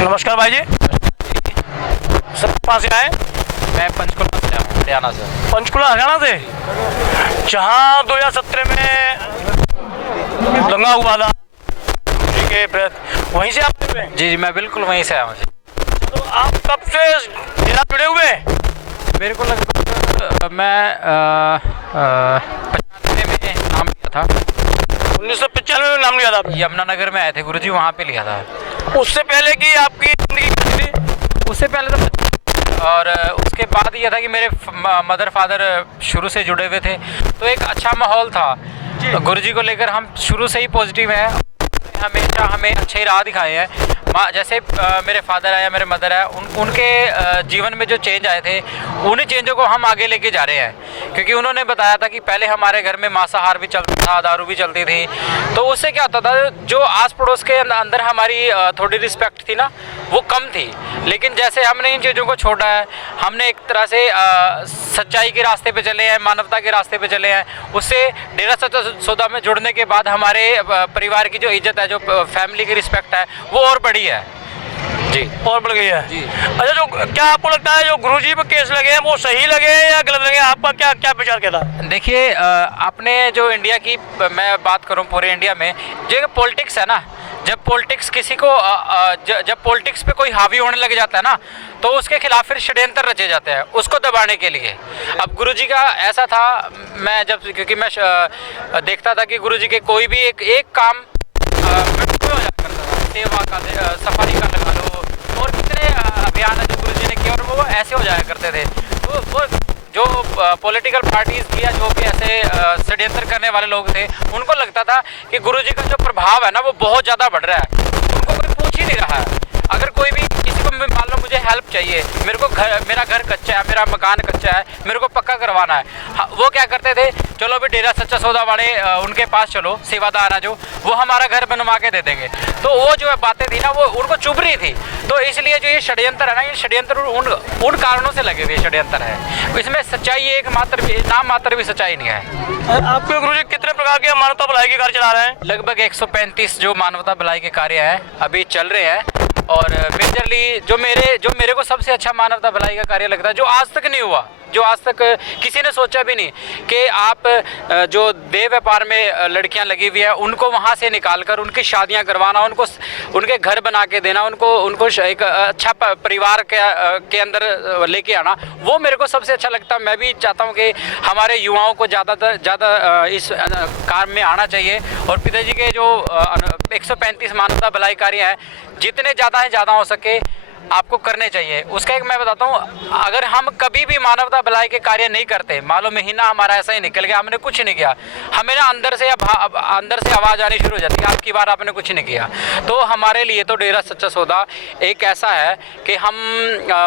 नमस्कार भाई जी, सर कहाँ से आए? मैं पंचकुला से आया हूँ, हरियाणा से। पंचकुला हरियाणा से, जहाँ 2017 में दंगा हुआ था जी के प्रति, वहीं से आप हुए? जी, मैं बिल्कुल वहीं से आया हूँ जी। तो आप कब से डेरा जुड़े हुए हैं? मेरे को लगभग मैं 95 में नाम लिया था। 1995 में नाम लिया था आपने? यमुनानगर में आए थे गुरुजी, वहाँ पे लिया था। उससे पहले की आपकी जिंदगी कैसी थी? उससे पहले तो, और उसके बाद ये था कि मेरे मदर फादर शुरू से जुड़े हुए थे, तो एक अच्छा माहौल था गुरुजी को लेकर। हम शुरू से ही पॉजिटिव हैं, हमेशा हमें अच्छे राह दिखाए हैं। जैसे मेरे फादर है या मेरे मदर है, उनके जीवन में जो चेंज आए थे, उन्हीं चेंजों को हम आगे लेके जा रहे हैं। क्योंकि उन्होंने बताया था कि पहले हमारे घर में मांसाहार भी चलता था, दारू भी चलती थी, तो उससे क्या होता था, जो आस पड़ोस के अंदर हमारी थोड़ी रिस्पेक्ट थी ना, वो कम थी। लेकिन जैसे हमने इन चीज़ों को छोड़ा है, हमने एक तरह से सच्चाई के रास्ते पे चले हैं, मानवता के रास्ते पे चले हैं, उससे डेरा सच्चा सौदा में जुड़ने के बाद हमारे परिवार की जो इज्जत है, जो फैमिली की रिस्पेक्ट है, वो और बढ़ी है जी, और बढ़ गई है जी। अच्छा, जो क्या आपको लगता है जो गुरुजी पे केस लगे हैं वो सही लगे हैं या गलत लगे? आपका क्या क्या विचार क्या था? देखिए, आपने जो इंडिया की मैं बात करूं, पूरे इंडिया में जो पॉलिटिक्स है ना, जब पॉलिटिक्स किसी को जब पॉलिटिक्स पे कोई हावी होने लग जाता है ना, तो उसके खिलाफ फिर षड्यंत्र रचे जाते हैं उसको दबाने के लिए। अब गुरुजी का ऐसा था, मैं जब, क्योंकि मैं देखता था कि गुरुजी के कोई भी एक काम हो जाया करता था, सेवा का, सफाई का लगा लो, और कितने अभियान है जो गुरुजी ने किए, और वो ऐसे हो जाया करते थे। तो वो जो पॉलिटिकल पार्टीज की या जो भी ऐसे षड्यंत्र करने वाले लोग थे, उनको लगता था कि गुरुजी का जो प्रभाव है ना, वो बहुत ज़्यादा बढ़ रहा है, उनको कोई पूछ ही नहीं रहा है। अगर कोई भी किसी को, मान लो मुझे हेल्प चाहिए, मेरा घर कच्चा है, मेरा मकान कच्चा है, मेरे को पक्का करवाना है, वो क्या करते थे, चलो अभी डेरा सच्चा सौदा वाले उनके पास चलो, सेवादार है जो, वो हमारा घर बनवा के दे देंगे। तो वो जो बातें थी ना, वो उनको चुभ रही थी। तो इसलिए जो ये षड्यंत्र है ना, ये षड्यंत्र उन कारणों से लगे हुए षड्यंत्र है, इसमें सच्चाई एक मात्र भी, नाम मात्र भी सच्चाई नहीं है। आपके गुरुजी कितने प्रकार के मानवता भलाई के कार्य चला रहे हैं? लगभग 135 जो मानवता भलाई के कार्य हैं अभी चल रहे हैं। और मेजरली जो मेरे को सबसे अच्छा मानवता भलाई का कार्य लगता है, जो आज तक नहीं हुआ, जो आज तक किसी ने सोचा भी नहीं, कि आप जो देह व्यापार में लड़कियां लगी हुई है, उनको वहां से निकाल कर उनकी शादियां करवाना, उनको उनके घर बना के देना, उनको एक अच्छा परिवार के अंदर लेके आना, वो मेरे को सबसे अच्छा लगता है। मैं भी चाहता हूं कि हमारे युवाओं को ज़्यादा इस काम में आना चाहिए। और पिताजी के जो 135 मानवता भलाई कार्य हैं, जितने ज़्यादा हो सके आपको करने चाहिए। उसका एक मैं बताता हूँ, अगर हम कभी भी मानवता भलाई के कार्य नहीं करते, मान लो महीना हमारा ऐसा ही निकल गया, हमने कुछ नहीं किया, हमें ना अंदर से आवाज़ आनी शुरू हो जाती है, आपकी बार आपने कुछ नहीं किया। तो हमारे लिए तो डेरा सच्चा सौदा एक ऐसा है कि हम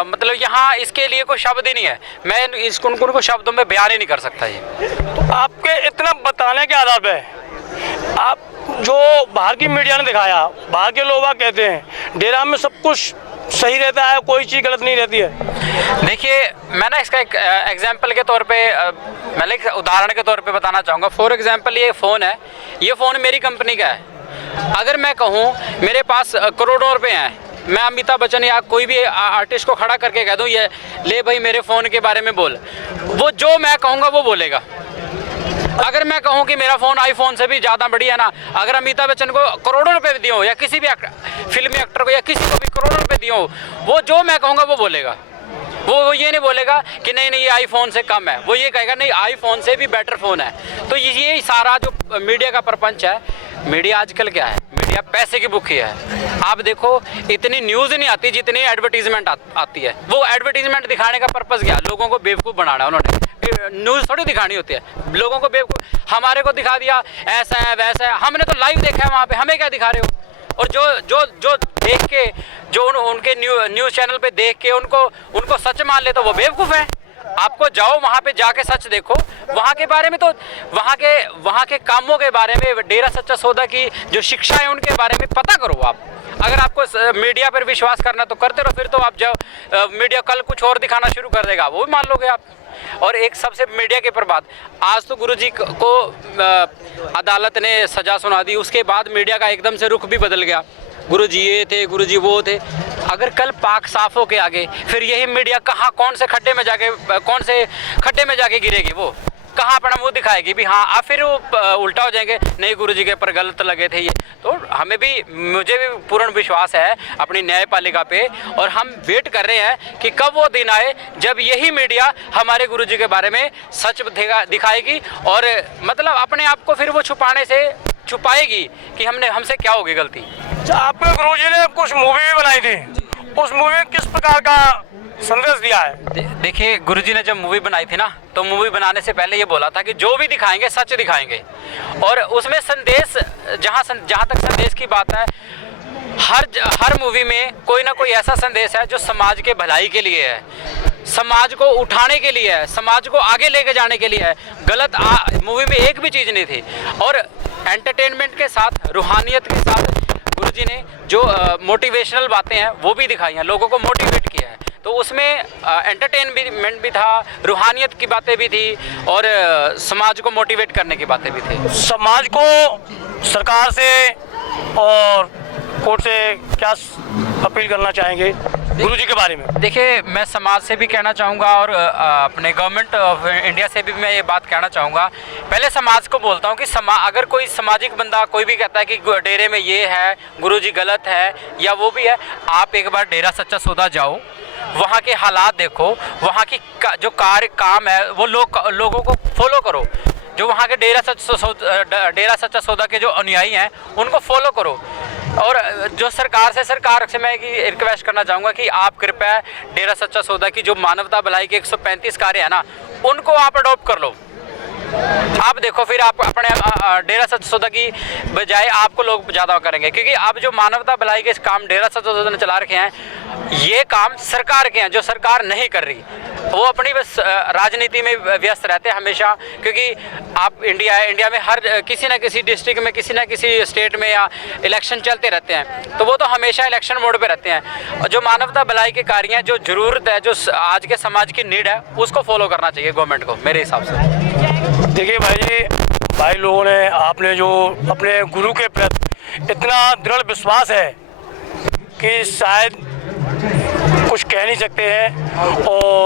मतलब यहाँ इसके लिए कोई शब्द ही नहीं है, मैं उनको शब्दों में बयान ही नहीं कर सकता ये। तो आपके इतना बताने के आधार पे, आप जो बाहर की मीडिया ने दिखाया, बाहर के लोग कहते हैं डेरा में सब कुछ सही रहता है, कोई चीज़ गलत नहीं रहती है। देखिए, मैं ना इसका एक एग्जाम्पल के तौर पे, मैं एक उदाहरण के तौर पे बताना चाहूँगा। फॉर एग्जाम्पल, ये फ़ोन है, ये फ़ोन मेरी कंपनी का है। अगर मैं कहूँ मेरे पास करोड़ों रुपए हैं, मैं अमिताभ बच्चन या कोई भी आर्टिस्ट को खड़ा करके कह दूँ, ये ले भाई मेरे फ़ोन के बारे में बोल, वो जो मैं कहूँगा वो बोलेगा। अगर मैं कहूँ कि मेरा फ़ोन आईफोन से भी ज़्यादा बढ़िया है ना, अगर अमिताभ बच्चन को करोड़ों रुपए दिए हो, या किसी भी फिल्मी एक्टर को या किसी को भी करोड़ों रुपए दिए हो, वो जो मैं कहूँगा वो बोलेगा। वो ये नहीं बोलेगा कि नहीं ये आईफोन से कम है, वो ये कहेगा नहीं आईफोन से भी बेटर फ़ोन है। तो ये सारा जो मीडिया का प्रपंच है, मीडिया आजकल क्या है, मीडिया पैसे की भूखी है। आप देखो, इतनी न्यूज़ नहीं आती जितनी एडवर्टीजमेंट आती है। वो एडवर्टीजमेंट दिखाने का पर्पज़ क्या, लोगों को बेवकूफ़ बनाना। उन्होंने न्यूज़ थोड़ी दिखानी होती है, लोगों को बेवकूफ़, हमारे को दिखा दिया ऐसा है वैसा है, हमने तो लाइव देखा है वहाँ पे, हमें क्या दिखा रहे हो। और जो देख के, जो उनके न्यूज़ चैनल पे देख के उनको सच मान ले, तो वो बेवकूफ़ है। आपको जाओ वहाँ पे जाके सच देखो, वहाँ के बारे में तो वहाँ के कामों के बारे में, डेरा सच्चा सौदा की जो शिक्षा है उनके बारे में पता करो आप। अगर आपको मीडिया पर विश्वास करना तो करते रहो, फिर तो आप जब मीडिया कल कुछ और दिखाना शुरू कर देगा वो भी मान लोगे आप। और एक सबसे मीडिया के पर बात, आज तो गुरुजी को अदालत ने सज़ा सुना दी, उसके बाद मीडिया का एकदम से रुख भी बदल गया। गुरुजी ये थे, गुरुजी वो थे। अगर कल पाक साफ हो के आगे, फिर यही मीडिया कहाँ कौन से खड्डे में जाके गिरेगी, वो कहाँ अपना मुंह दिखाएगी भी हाँ। आप फिर वो उल्टा हो जाएंगे, नहीं गुरुजी के ऊपर गलत लगे थे ये। तो मुझे भी पूर्ण विश्वास है अपनी न्यायपालिका पे, और हम वेट कर रहे हैं कि कब वो दिन आए जब यही मीडिया हमारे गुरुजी के बारे में सच दिखाएगी, और मतलब अपने आप को फिर वो छुपाएगी कि हमसे क्या होगी गलती। आपके गुरुजी ने कुछ मूवी भी बनाई थी, उस मूवी में किस प्रकार का संदेश दिया है? देखिए, गुरुजी ने जब मूवी बनाई थी ना, तो मूवी बनाने से पहले ये बोला था कि जो भी दिखाएंगे सच दिखाएंगे, और उसमें संदेश जहाँ तक संदेश की बात है, हर मूवी में कोई ना कोई ऐसा संदेश है जो समाज के भलाई के लिए है, समाज को उठाने के लिए है, समाज को आगे लेके जाने के लिए है। गलत मूवी में एक भी चीज़ नहीं थी। और एंटरटेनमेंट के साथ, रूहानियत के साथ गुरुजी ने जो मोटिवेशनल बातें हैं वो भी दिखाई हैं, लोगों को मोटिवेट किया है। तो उसमें एंटरटेनमेंट भी था, रूहानियत की बातें भी थी, और समाज को मोटिवेट करने की बातें भी थी। समाज को सरकार से और कोर्ट से क्या अपील करना चाहेंगे गुरुजी के बारे में? देखिए, मैं समाज से भी कहना चाहूँगा, और अपने गवर्नमेंट ऑफ इंडिया से भी मैं ये बात कहना चाहूँगा। पहले समाज को बोलता हूँ कि अगर कोई सामाजिक बंदा कोई भी कहता है कि डेरे में ये है, गुरुजी गलत है या वो भी है, आप एक बार डेरा सच्चा सौदा जाओ, वहाँ के हालात देखो, वहाँ की जो काम है वो लोगों को फॉलो करो। जो वहाँ के डेरा सच्चा सौदा के जो अनुयायी हैं उनको फॉलो करो। और जो सरकार से मैं रिक्वेस्ट करना चाहूँगा कि आप कृपया डेरा सच्चा सौदा की जो मानवता भलाई के 135 कार्य है ना, उनको आप अडॉप्ट कर लो। आप देखो, फिर आप अपने डेरा सच्चा सौदा की बजाय आपको लोग ज़्यादा करेंगे, क्योंकि आप जो मानवता भलाई के काम डेरा सच्चा सौदा ने चला रखे हैं, ये काम सरकार के हैं जो सरकार नहीं कर रही। वो अपनी बस राजनीति में व्यस्त रहते हैं हमेशा, क्योंकि आप इंडिया में हर किसी न किसी डिस्ट्रिक्ट में, किसी न किसी स्टेट में या इलेक्शन चलते रहते हैं, तो वो तो हमेशा इलेक्शन मोड पे रहते हैं। और जो मानवता भलाई के कार्य हैं, जो ज़रूरत है, जो आज के समाज की नीड है, उसको फॉलो करना चाहिए गवर्नमेंट को, मेरे हिसाब से। देखिए भाई लोगों ने, आपने जो अपने गुरु के प्रति इतना दृढ़ विश्वास है कि शायद कुछ कह नहीं सकते हैं। और